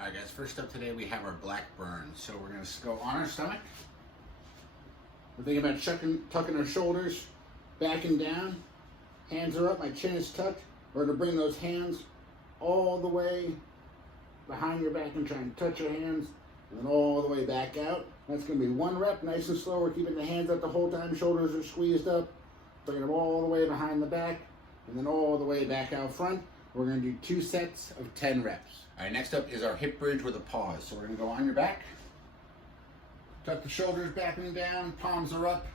Alright guys, first up today we have our black burn. So we're going to go on our stomach. We're thinking about tucking our shoulders back and down. Hands are up, my chin is tucked. We're going to bring those hands all the way behind your back and try and touch your hands. And then all the way back out. That's going to be one rep, nice and slow. We're keeping the hands up the whole time. Shoulders are squeezed up. Bringing them all the way behind the back. And then all the way back out front. We're going to do 2 sets of 10 reps. All right, next up is our hip bridge with a pause. So we're going to go on your back. Tuck the shoulders back and down. Palms are up.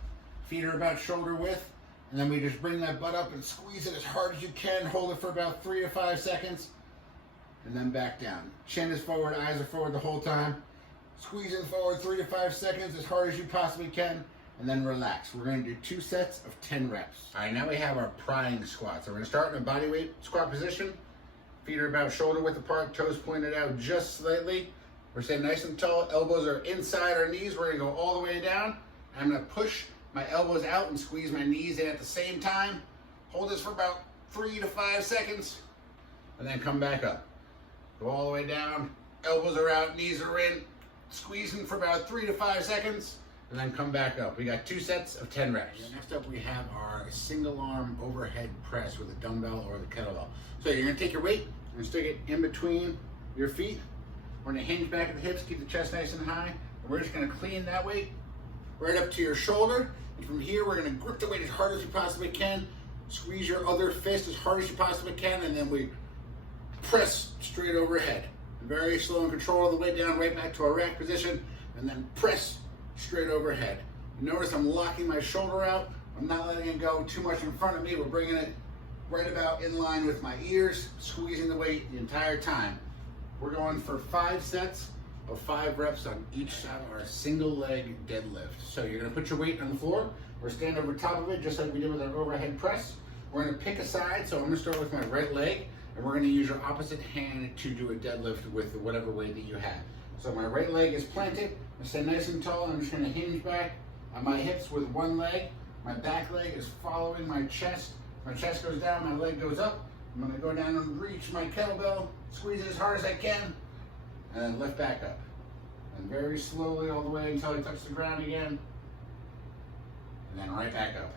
Feet are about shoulder width. And then we just bring that butt up and squeeze it as hard as you can. Hold it for about 3 to 5 seconds. And then back down. Chin is forward, eyes are forward the whole time. Squeeze it forward 3 to 5 seconds as hard as you possibly can. And then relax. We're going to do 2 sets of 10 reps. All right, now we have our prying squat. So we're going to start in a body weight squat position. Feet are about shoulder width apart, toes pointed out just slightly. We're staying nice and tall. Elbows are inside our knees. We're going to go all the way down. I'm going to push my elbows out and squeeze my knees in at the same time. Hold this for about 3 to 5 seconds. And then come back up. Go all the way down. Elbows are out, knees are in. Squeezing for about 3 to 5 seconds. And then come back up. We got 2 sets of 10 reps. Next up we have our single arm overhead press with a dumbbell or the kettlebell. So you're gonna take your weight and stick it in between your feet. We're gonna hinge back at the hips, keep the chest nice and high. And we're just gonna clean that weight right up to your shoulder. And from here, we're gonna grip the weight as hard as you possibly can. Squeeze your other fist as hard as you possibly can. And then we press straight overhead. Very slow and control the weight down right back to our rack position. And then press straight overhead. Notice I'm locking my shoulder out. I'm not letting it go too much in front of me. We're bringing it right about in line with my ears, squeezing the weight the entire time. We're going for 5 sets of 5 reps on each side of our single leg deadlift. So you're gonna put your weight on the floor. We're standing over top of it just like we did with our overhead press. We're gonna pick a side. So I'm gonna start with my right leg and we're gonna use your opposite hand to do a deadlift with whatever weight that you have. So my right leg is planted. I stay nice and tall. I'm just going to hinge back on my hips with one leg. My back leg is following my chest. My chest goes down, my leg goes up. I'm going to go down and reach my kettlebell, squeeze it as hard as I can, and then lift back up. And very slowly all the way until I touch the ground again. And then right back up.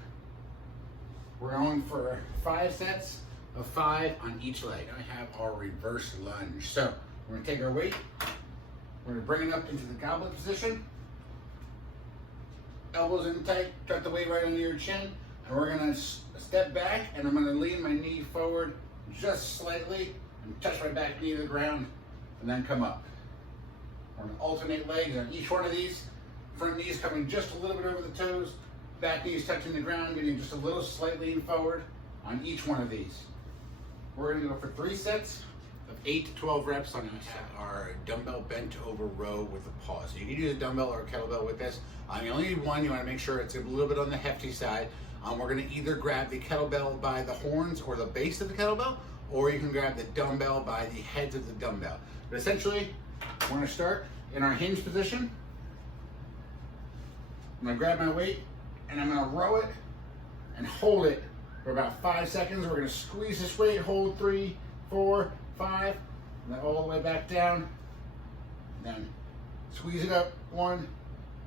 We're going for 5 sets of 5 on each leg. I have our reverse lunge. So we're going to take our weight. We're going to bring it up into the goblet position. Elbows in tight, tuck the weight right under your chin. And we're going to step back and I'm going to lean my knee forward just slightly and touch my back knee to the ground and then come up. We're going to alternate legs on each one of these. Front knees coming just a little bit over the toes. Back knees touching the ground, getting just a little slight lean forward on each one of these. We're going to go for 3 sets of 8 to 12 reps on each side. Our dumbbell bent over row with a pause. So you can use a dumbbell or a kettlebell with this. You only need one. You want to make sure it's a little bit on the hefty side. We're going to either grab the kettlebell by the horns or the base of the kettlebell, or you can grab the dumbbell by the heads of the dumbbell. But essentially, we're going to start in our hinge position. I'm going to grab my weight and I'm going to row it and hold it for about 5 seconds. We're going to squeeze this weight, hold 3, 4, 5, and then all the way back down. And then squeeze it up, 1,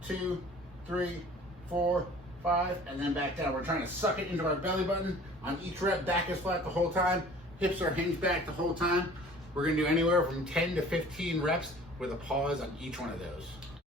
2, 3, 4, 5, and then back down. We're trying to suck it into our belly button. On each rep, back is flat the whole time. Hips are hinged back the whole time. We're gonna do anywhere from 10 to 15 reps with a pause on each one of those.